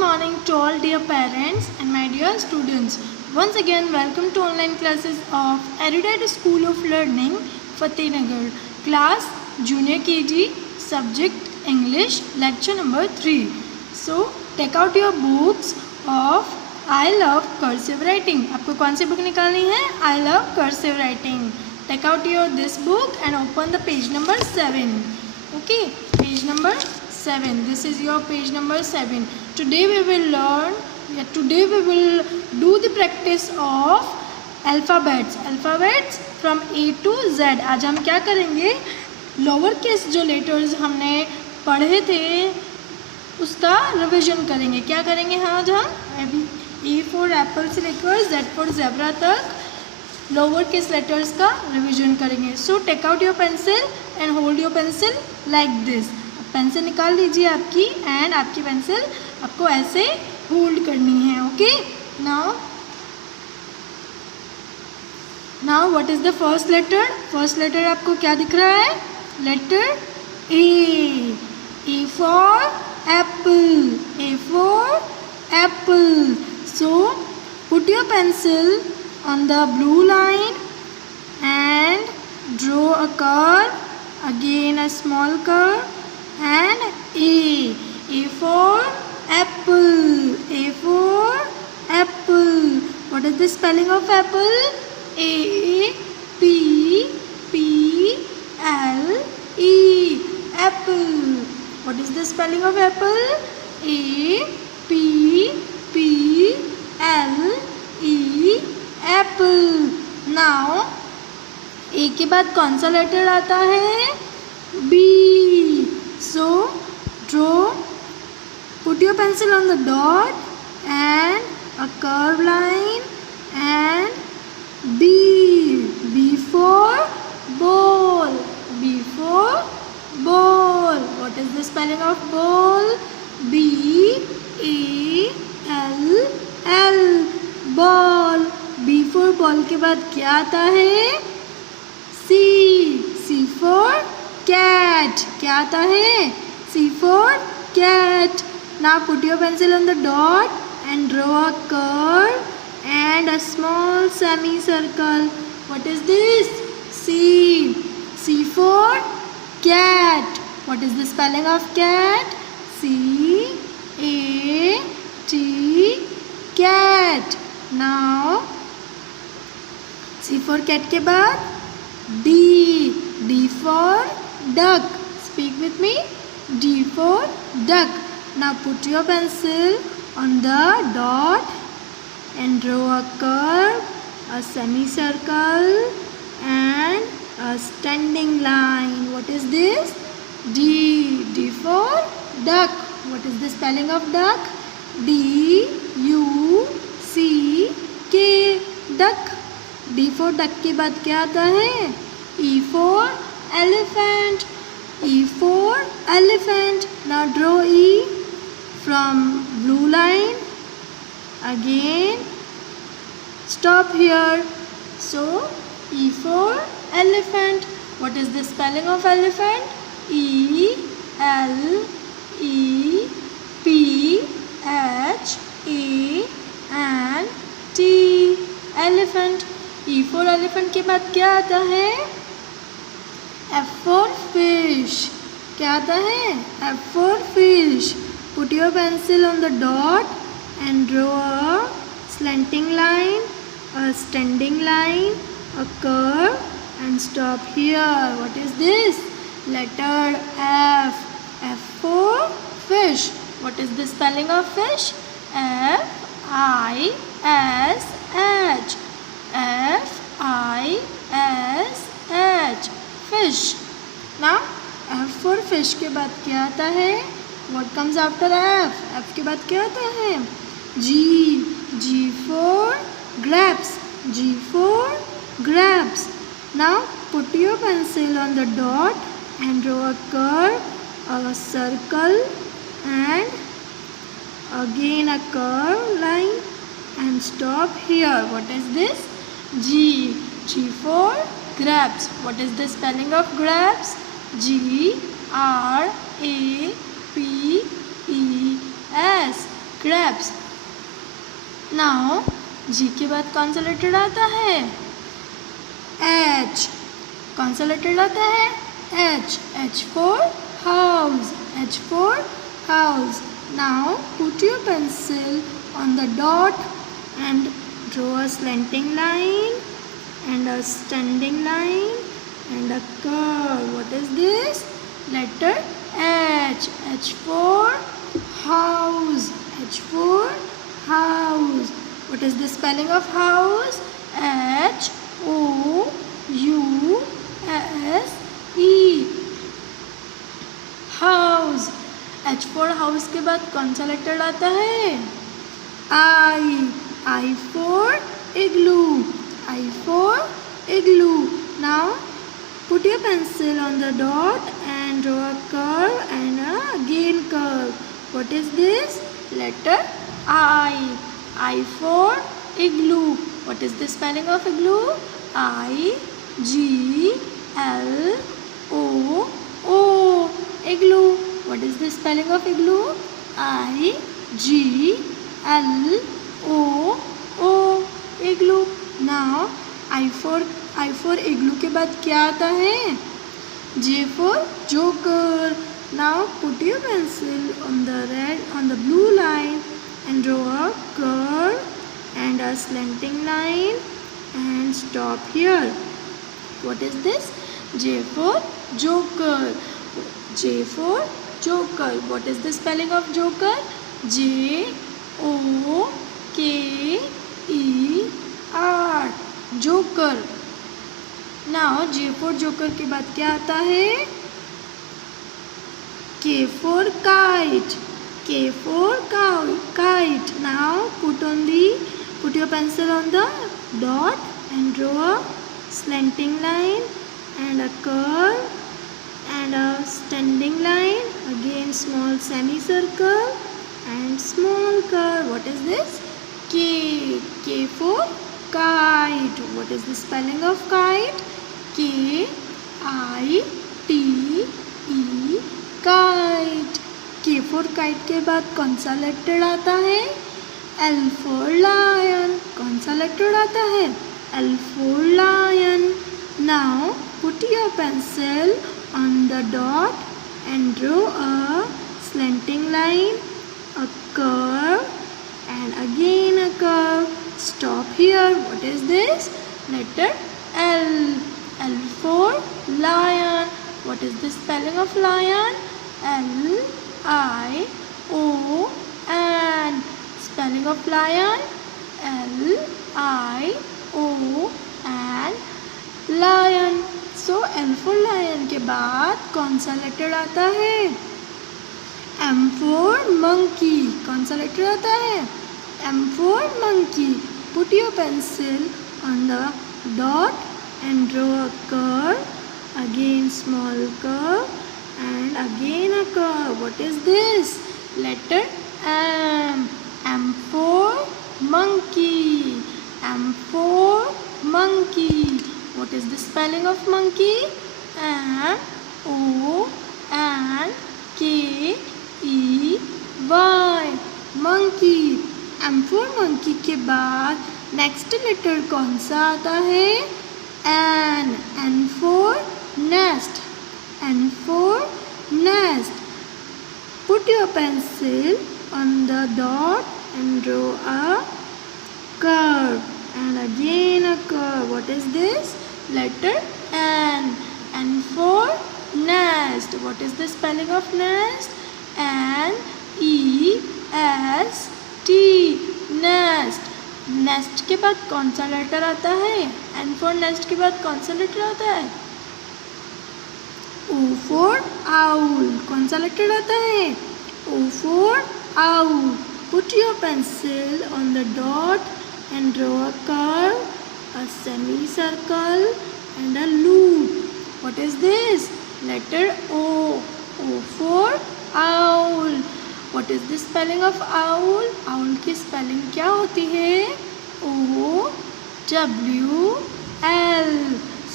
morning to all dear parents and my dear students. Once again welcome to online classes of Erudite School of Learning, Fatehnagar. Class Junior KG, Subject English, Lecture number 3. So take out your books of I Love Cursive Writing. आपको कौन सी book निकालनी है? I Love Cursive Writing. Take out your this book and open the page number 7. Okay, page number 7. This is your page number 7. Today we will do the practice of alphabets from A to Z. आज हम क्या करेंगे? Lower case जो letters हमने पढ़े थे उसका revision करेंगे. क्या करेंगे आज हम? अभी E for एप्पल से लेकर Z for ज़ेब्रा तक लोअर केस लेटर्स का रिविजन करेंगे. So take out your pencil and hold your pencil like this. Pencil निकाल लीजिए आपकी एंड आपकी पेंसिल आपको ऐसे होल्ड करनी है. Okay, now what is the first letter? First letter आपको क्या दिख रहा है? Letter A. A for apple. A for apple. So put your pencil on the blue line and draw a curve, again a small curve and A. A for apple. A for apple. What is the spelling of apple? A P P L E. Apple. What is the spelling of apple? A P P L E. Apple. Now A के बाद कौन सा letter आता है? B. So draw, put your pencil on the dot and a curve line and B. B for ball. B for ball. What is the spelling of ball? B A L L. Ball. B for ball के बाद क्या आता है? C. C for cat. क्या आता है? C for cat. Now put your pencil on the dot and draw a curve and a small semi circle. What is this? C. C for cat. What is the spelling of cat? C A T. Cat. Now C for cat के बाद D. D for duck. Speak with me. D for duck. Now put your pencil on the dot and draw a curve, a semicircle and a standing line. What is this? D. D for duck. What is the spelling of duck? D U C K. Duck. D for duck के बाद क्या आता है? E for elephant. E for elephant. Now draw E from blue line. Again stop here. So E for elephant. What is the spelling of elephant? E L E P H A N T. Elephant. E for elephant के बाद क्या आता है? F for fish. क्या आता है? F for fish. Put your pencil on the dot and draw a slanting line, a standing line, a curve and stop here. What is this? Letter F. F for fish. What is the spelling of fish? F I S H. F I S H. Fish. Now F for fish के बाद क्या आता है? What comes after F? F के बाद क्या आता है? G. G for grapes. G for grapes. Now put your pencil on the dot and draw a curve, a circle and again a curve line and stop here. What is this? G. G for grapes. What is the spelling of grapes? G R A P E S. grapes. Now G के बाद कौन सा letter आता है? H. कौन सा letter आता है? H. H for house. H for house. Now put your pencil on the dot and draw a slanting line and a standing line and a curve. What is this? Letter H. H for house. H for house. What is the spelling of house? H O U S E. House. H for house के बाद कौन सा letter आता है? I. I for igloo. I for igloo. Now put your pencil on the dot and draw a curve and again curve. What is this? Letter I. I for igloo. What is the spelling of igloo? I G L O O. Igloo. What is the spelling of igloo? I G L O O. Igloo. Now I for igloo के बाद क्या आता है? J for joker. Now put your pencil on the blue line and draw a curve and a slanting line and stop here. What is this? J for joker. J for joker. What is the spelling of joker? J O K E R. Joker. Now J for joker के बाद क्या आता है? K for kite. K for kite. Now put your pencil on the dot and draw a slanting line and a curve and a standing line. Again small semicircle and small curve. What is this? K. K for kite. What is the spelling of kite? K I T E. Kite. K for kite के बाद कौन सा letter आता है? L for lion. कौन सा letter आता है? L for lion. Now put your pencil on the dot and draw a slanting line, a curve and again a curve. Stop here. What is this? Letter L. L for lion. What is the spelling of lion? L I O N. Spelling of lion? L I O N. Lion. So L for lion के बाद कौन सा letter आता है? M for monkey. कौन सा letter आता है? M for monkey. Put your pencil on the dot and draw a curve. Again small curve and again a curve. What is this? Letter M. M for monkey. M for monkey. What is the spelling of monkey? M O N K E Y. Monkey. M for monkey के बाद next letter कौन सा आता है? N. N for nest. N for nest. Put your pencil on the dot and draw a curve and again a curve. What is this? Letter N. N for nest. What is the spelling of nest? N E S T. Nest. Nest के बाद कौन सा letter आता है? N for nest के बाद कौन सा लेटर आता है? O for owl. कौन सा लेटर आता है? O for owl. Put your pencil on the dot and draw a curve, a semicircle and a loop. What is this? Letter O. O for owl. What is the spelling of owl? Owl की spelling क्या होती है? O W L.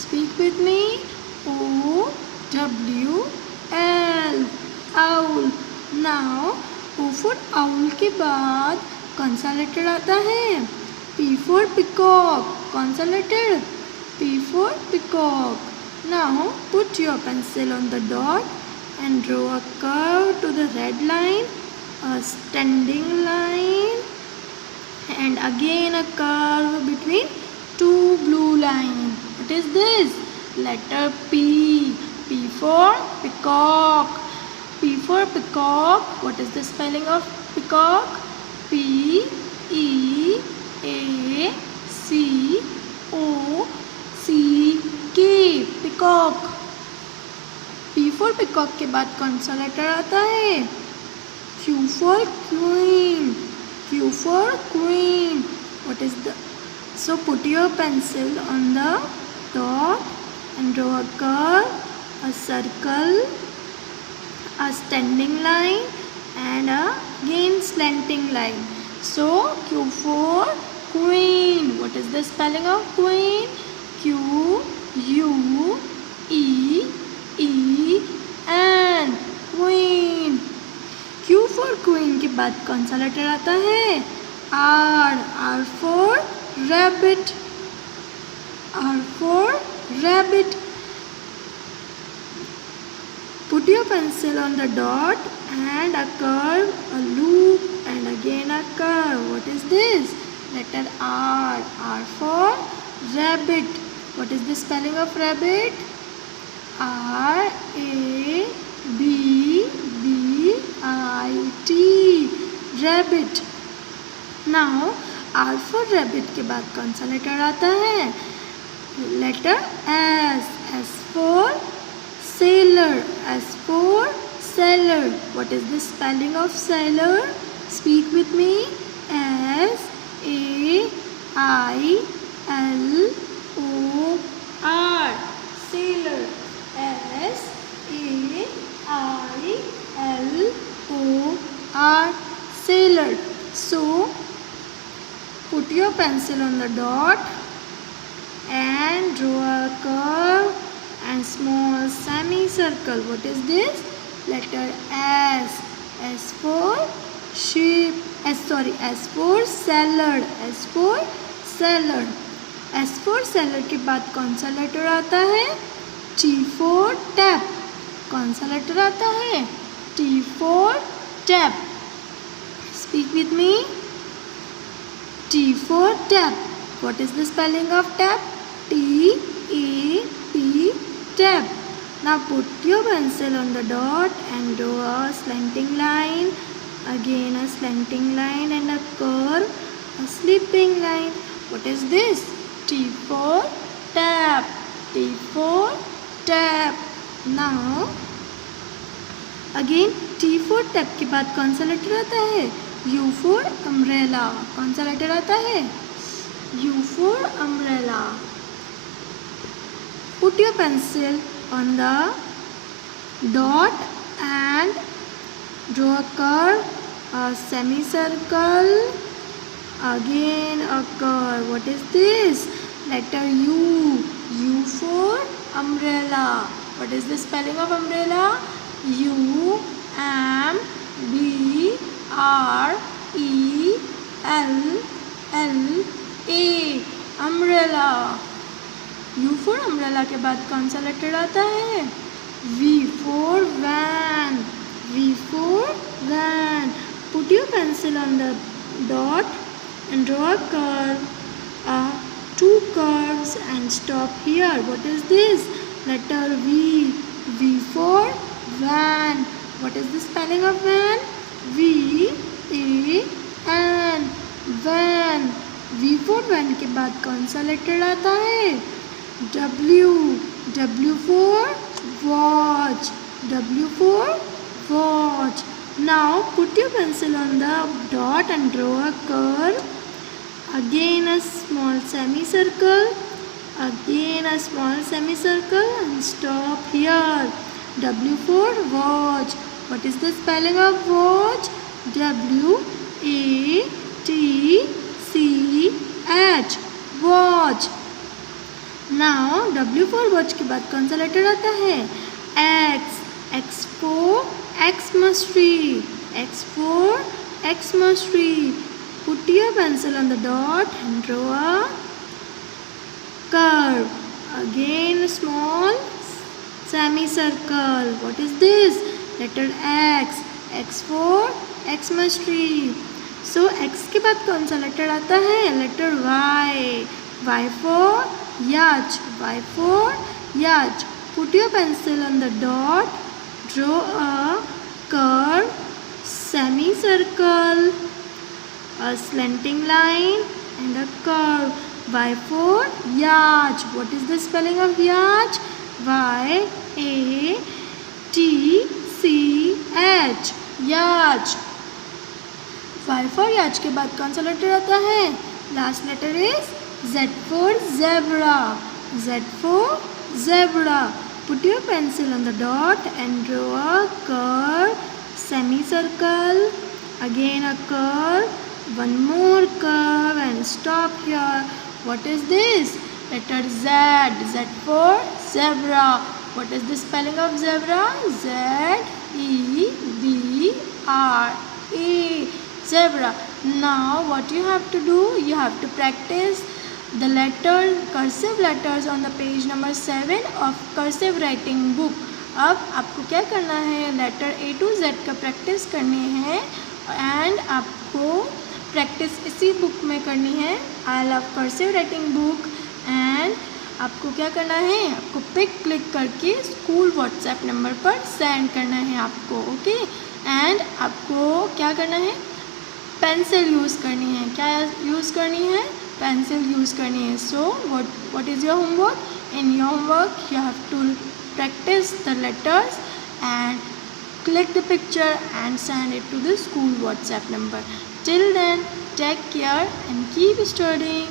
Speak with me. O W L. Owl. Now O for owl के बाद कौन सा letter आता है? P for peacock. कौन सा letter? P for peacock. Now put your pencil on the dot and draw a curve to the red line, a standing line, and again a curve between two blue lines. What is this? Letter P. P for peacock. P for peacock. What is the spelling of peacock? P E A C O C K. Peacock. P for peacock के बाद कौन सा letter आता है? Q for queen. Q for queen. What is the? So put your pencil on the dot and draw a curve, a circle, a standing line, and again slanting line. So Q for queen. What is the spelling of queen? Q U E E N. Queen. Q for queen के बाद कौन सा letter आता है? R. R for rabbit. R for rabbit. Put your pencil on the dot and a curve, a loop, and again a curve. What is this? Letter R. R for rabbit. What is the spelling of rabbit? R A B B I T. Rabbit. Now R for rabbit के बाद कौन सा letter आता है? Letter S. S for sailor. S for sailor. What is the spelling of sailor? Speak with me. S A I L O R. Sailor. S A I L O R. Sailor. So put your pencil on the dot and draw a curve and small semicircle. What is this? Letter S. S for sheep. S for salad. S for salad. S for salad के बाद कौन सा letter आता है? T for tap. कौन सा letter आता है? T for tap. Speak with me. T for tap. What is the spelling of tap? T A P. Tap. Now put your pencil on the dot and draw a slanting line, again a slanting line, and a curve, a slipping line. What is this? T for tap. T for tap. Now again T for tap के बाद कौन सा letter आता है? U for umbrella. कौन सा letter आता है? U for umbrella. Put your pencil on the dot and draw a curve, a semicircle, again a curve. What is this? Letter U. U for umbrella. What is the spelling of umbrella? U M B R E L L A. Umbrella. U for umbrella के बाद कौन सा letter आता है? V for van. V for van. Put your pencil on the dot and draw a curve, two curves, and stop here. What is this? Letter V. V for van. What is the spelling of van? V A N. Van. V for van के बाद कौन सा letter आता है? W. W for watch. W for watch. Now put your pencil on the dot and draw a curve. Again a small semicircle. Again a small semicircle and stop here. W for watch. What is the spelling of watch? W A T C H. Watch. Now W for watch के बाद कौन सा letter आता है? X. X for Xmas tree. X for Xmas tree. Put your pencil on the dot and draw a curve. Again, a small semicircle. What is this? Letter X. X for Xmas tree. So X के बाद कौन सा letter आता है? Letter Y. Y for yacht. Y for yacht. Put your pencil on the dot. Draw a curve, semicircle, a slanting line and a curve. Y for yacht. What is the spelling of yacht? Y-A-T-C-H. yacht. Y for yacht के बाद कौन सा letter आता है? Last letter is Z for zebra. Z for zebra. Put your pencil on the dot and draw a curve, semicircle, again a curve, one more curve and stop here. What is this? Letter Z. Z for zebra. What is the spelling of zebra? Z-E-B-R-A. Zebra. Now what you have to do? You have to practice the cursive letters on the page number 7 of cursive writing book. अब आपको क्या करना है? Letter A to Z का practice करनी है and आपको practice इसी बुक में करनी है, I love cursive writing book. And आपको क्या करना है? आपको पिक क्लिक करके स्कूल व्हाट्सएप नंबर पर सेंड करना है आपको. ओके. एंड आपको क्या करना है? पेंसिल यूज़ करनी है. क्या यूज़ करनी है? पेंसिल यूज़ करनी है. सो what is your homework? In your homework you have to practice the letters and click the picture and send it to the school WhatsApp number. Till then, take care and keep studying.